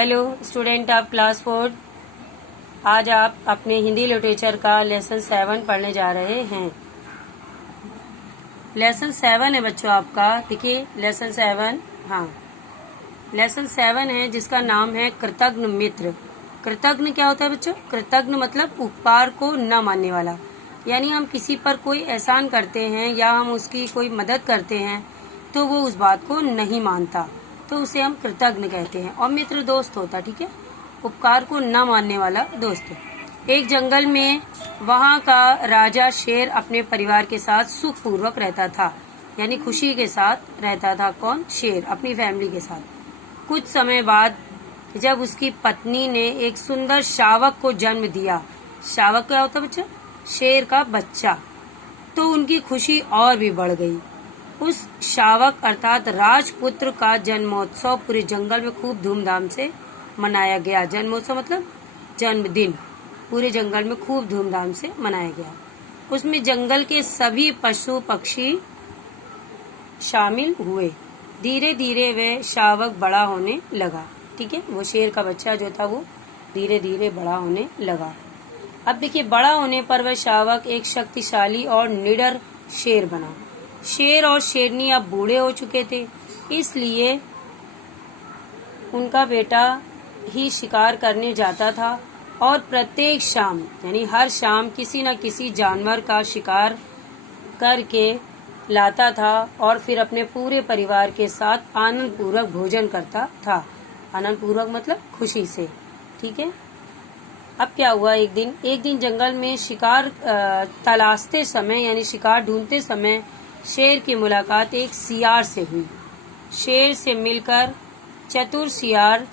Hello student of class 4। आज आप अपने हिंदी लिटरेचर का लेसन 7 पढ़ने जा रहे हैं। लेसन 7 है बच्चों आपका। देखिए लेसन 7, हाँ लेसन 7 है जिसका नाम है कृतघ्न मित्र। कृतघ्न क्या होता है बच्चों? कृतघ्न मतलब उपकार को न मानने वाला, यानी हम किसी पर कोई एहसान करते हैं या हम उसकी कोई मदद करते हैं तो वो उस बात को नहीं मानता, तो उसे हम कृतघ्न कहते हैं। और मित्र दोस्त होता, ठीक है, उपकार को न मानने वाला दोस्त। एक जंगल में वहाँ का राजा शेर अपने परिवार के साथ सुखपूर्वक रहता था, यानी खुशी के साथ रहता था। कौन? शेर अपनी फैमिली के साथ। कुछ समय बाद जब उसकी पत्नी ने एक सुंदर शावक को जन्म दिया। शावक क्या होता है बच्चा? शेर का बच्चा। तो उनकी खुशी और भी बढ़ गई। उस शावक अर्थात राजपुत्र का जन्मोत्सव पूरे जंगल में खूब धूमधाम से मनाया गया। जन्मोत्सव मतलब जन्मदिन, पूरे जंगल में खूब धूमधाम से मनाया गया। उसमें जंगल के सभी पशु पक्षी शामिल हुए। धीरे धीरे वह शावक बड़ा होने लगा, ठीक है, वो शेर का बच्चा जो था वो धीरे धीरे बड़ा होने लगा। अब देखिए, बड़ा होने पर वह शावक एक शक्तिशाली और निडर शेर बना। शेर और शेरनी अब बूढ़े हो चुके थे, इसलिए उनका बेटा ही शिकार करने जाता था और प्रत्येक शाम यानी हर शाम किसी न किसी जानवर का शिकार करके लाता था और फिर अपने पूरे परिवार के साथ आनंद पूर्वक भोजन करता था। आनंद पूर्वक मतलब खुशी से, ठीक है। अब क्या हुआ, एक दिन जंगल में शिकार तलाशते समय यानी शिकार ढूंढते समय शेर की मुलाकात एक सियार से हुई। शेर से मिलकर चतुर सियार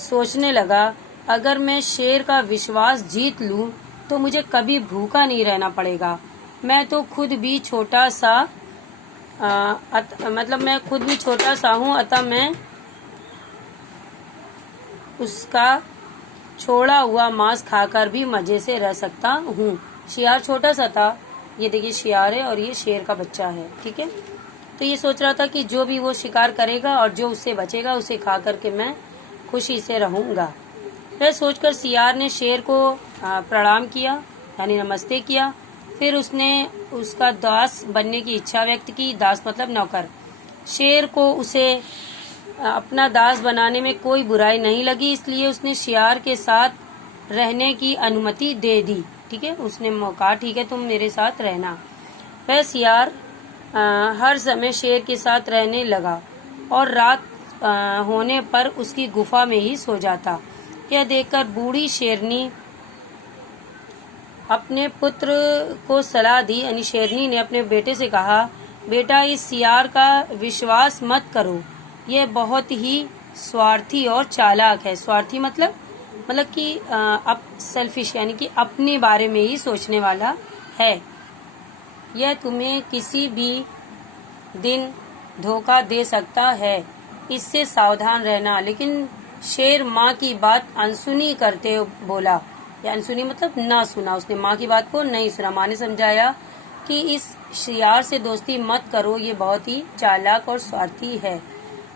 सोचने लगा, अगर मैं शेर का विश्वास जीत लूं तो मुझे कभी भूखा नहीं रहना पड़ेगा। मैं तो खुद भी छोटा सा मैं खुद भी छोटा सा हूँ, अतः मैं उसका छोड़ा हुआ मांस खाकर भी मजे से रह सकता हूँ। शियार छोटा सा था, ये देखिए शियार है और ये शेर का बच्चा है, ठीक है। तो ये सोच रहा था कि जो भी वो शिकार करेगा और जो उससे बचेगा उसे खा करके मैं खुशी से रहूंगा। वह सोचकर सियार ने शेर को प्रणाम किया यानी नमस्ते किया। फिर उसने उसका दास बनने की इच्छा व्यक्त की। दास मतलब नौकर। शेर को उसे अपना दास बनाने में कोई बुराई नहीं लगी, इसलिए उसने शियार के साथ रहने की अनुमति दे दी, ठीक है। उसने कहा ठीक है तुम मेरे साथ रहना। वह शियार हर समय शेर के साथ रहने लगा और रात होने पर उसकी गुफा में ही सो जाता। यह देखकर बूढ़ी शेरनी अपने पुत्र को सलाह दी, यानी शेरनी ने अपने बेटे से कहा, बेटा इस सियार का विश्वास मत करो, यह बहुत ही स्वार्थी और चालाक है। स्वार्थी मतलब कि अब सेल्फिश यानी कि अपने बारे में ही सोचने वाला है। यह तुम्हें किसी भी दिन धोखा दे सकता है, इससे सावधान रहना। लेकिन शेर माँ की बात अनसुनी करते बोला, या अनसुनी मतलब ना सुना, उसने माँ की बात को नहीं सुना। माँ ने समझाया कि इस शियार से दोस्ती मत करो, ये बहुत ही चालाक और स्वार्थी है।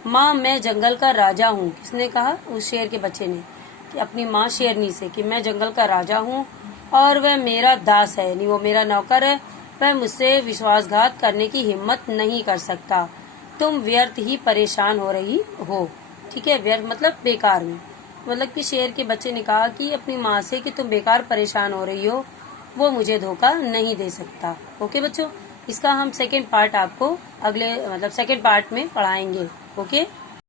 माँ मैं जंगल का राजा हूँ। किसने कहा? उस शेर के बच्चे ने, कि अपनी माँ शेरनी से, कि मैं जंगल का राजा हूँ और वह मेरा दास है, यानी वो मेरा नौकर है, वह मुझसे विश्वासघात करने की हिम्मत नहीं कर सकता। तुम व्यर्थ ही परेशान हो रही हो, ठीक है। व्यर्थ मतलब बेकार में, मतलब कि शेर के बच्चे ने कहा कि अपनी माँ से कि तुम बेकार परेशान हो रही हो, वो मुझे धोखा नहीं दे सकता। ओके बच्चों, इसका हम सेकंड पार्ट आपको अगले सेकंड पार्ट में पढ़ाएंगे। ओके।